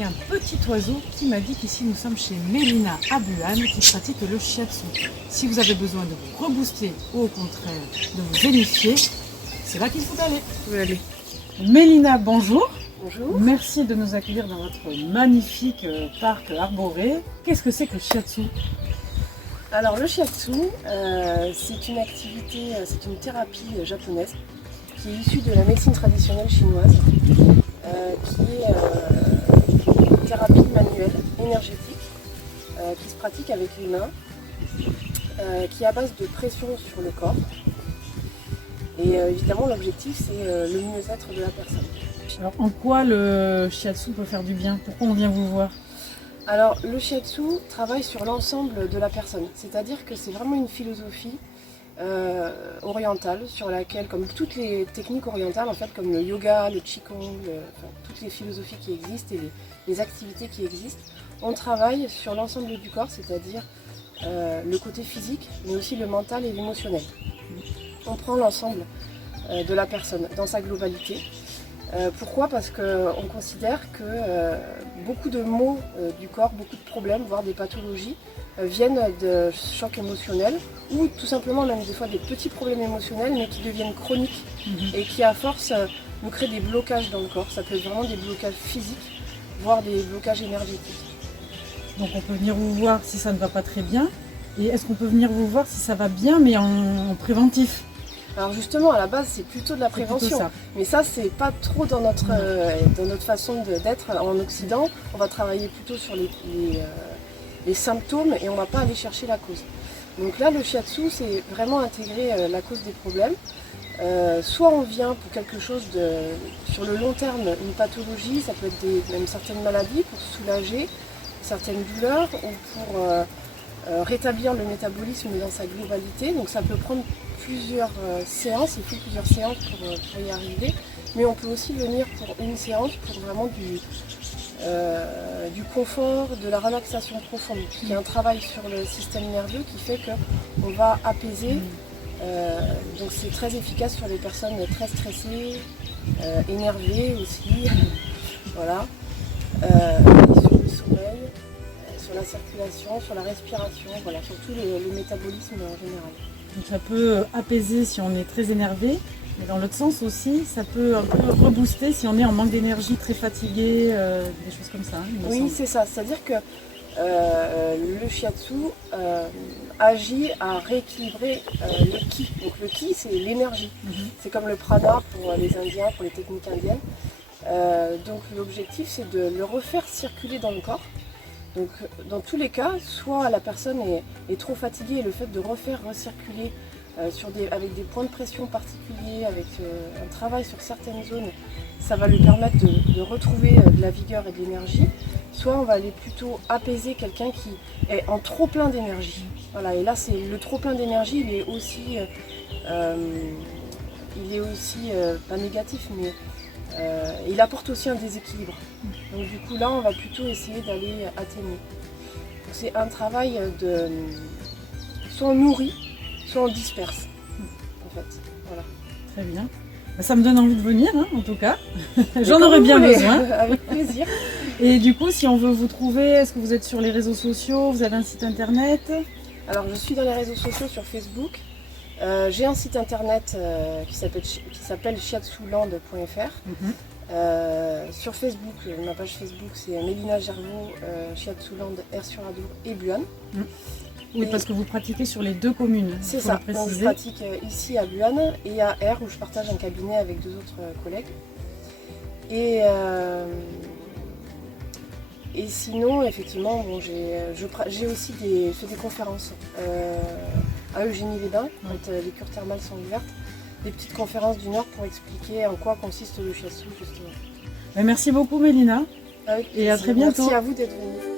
rencontré un petit oiseau qui m'a dit qu'ici nous sommes chez Mélina à Buan qui pratique le shiatsu. Si vous avez besoin de vous rebooster ou au contraire de vous zénifier, c'est là qu'il faut aller. Mélina, bonjour. Bonjour. Merci de nous accueillir dans votre magnifique parc arboré. Qu'est-ce que c'est que le shiatsu? Alors le shiatsu, c'est une activité, c'est une thérapie japonaise qui est issue de la médecine traditionnelle chinoise, qui est une thérapie manuelle, énergétique, qui se pratique avec les mains, qui est à base de pression sur le corps. Et évidemment l'objectif c'est le mieux-être de la personne. Alors en quoi le shiatsu peut faire du bien? Pourquoi on vient vous voir? Alors le shiatsu travaille sur l'ensemble de la personne, c'est-à-dire que c'est vraiment une philosophie orientale sur laquelle, comme toutes les techniques orientales en fait, comme le yoga, le qigong, toutes les philosophies qui existent et les activités qui existent, on travaille sur l'ensemble du corps, c'est-à-dire le côté physique, mais aussi le mental et l'émotionnel. On prend l'ensemble de la personne dans sa globalité. Pourquoi? Parce qu'on considère que beaucoup de maux du corps, beaucoup de problèmes, voire des pathologies, viennent de chocs émotionnels ou tout simplement même des fois des petits problèmes émotionnels mais qui deviennent chroniques et qui à force nous créent des blocages dans le corps. Ça peut être vraiment des blocages physiques, voire des blocages énergétiques. Donc on peut venir vous voir si ça ne va pas très bien. Et est-ce qu'on peut venir vous voir si ça va bien mais en préventif? Alors justement, à la base, c'est plutôt de la prévention. Mais ça, c'est pas trop dans notre façon d'être en Occident. On va travailler plutôt sur les symptômes et on va pas aller chercher la cause. Donc là, le shiatsu, c'est vraiment intégrer la cause des problèmes. Soit on vient pour quelque chose sur le long terme, une pathologie, ça peut être même certaines maladies pour soulager certaines douleurs ou pour rétablir le métabolisme dans sa globalité. Donc ça peut prendre plusieurs séances, il faut plusieurs séances pour y arriver, mais on peut aussi venir pour une séance pour vraiment du confort, de la relaxation profonde. Il y a un travail sur le système nerveux qui fait qu'on va apaiser, donc c'est très efficace sur les personnes très stressées, énervées aussi, voilà, sur le sommeil, sur la circulation, sur la respiration, voilà, sur tout le métabolisme en général. Donc ça peut apaiser si on est très énervé, mais dans l'autre sens aussi, ça peut un peu rebooster si on est en manque d'énergie, très fatigué, des choses comme ça. Oui, c'est ça. C'est-à-dire que le shiatsu agit à rééquilibrer le ki. Donc le ki, c'est l'énergie. C'est comme le prana pour les Indiens, pour les techniques indiennes. Donc l'objectif, c'est de le refaire circuler dans le corps. Donc dans tous les cas, soit la personne est trop fatiguée et le fait de refaire recirculer avec des points de pression particuliers, avec un travail sur certaines zones, ça va lui permettre de retrouver de la vigueur et de l'énergie. Soit on va aller plutôt apaiser quelqu'un qui est en trop plein d'énergie. Voilà, et là c'est le trop plein d'énergie, il est aussi pas négatif, mais il apporte aussi un déséquilibre. Donc du coup là on va plutôt essayer d'aller atténuer. C'est un travail soit on nourrit, soit on disperse en fait. Voilà. Très bien. Ça me donne envie de venir en tout cas. J'en aurais bien besoin. Avec plaisir. Et du coup si on veut vous trouver, est-ce que vous êtes sur les réseaux sociaux? Vous avez un site internet? Alors je suis dans les réseaux sociaux sur Facebook. J'ai un site internet qui s'appelle shiatsuland.fr. Sur Facebook, ma page Facebook c'est Mélina Gervaux, Shiatsuland, Air-sur-Adour et Buan. Oui, parce que vous pratiquez sur les deux communes. C'est ça, donc je pratique ici à Buan et à Air où je partage un cabinet avec deux autres collègues. Et sinon, effectivement, bon, j'ai aussi fait des conférences à Eugénie-les-Bains, quand les cures thermales sont ouvertes. Des petites conférences d'une heure pour expliquer en quoi consiste le shiatsu justement. Merci beaucoup Mélina. Et à très bientôt. Merci à vous d'être venue.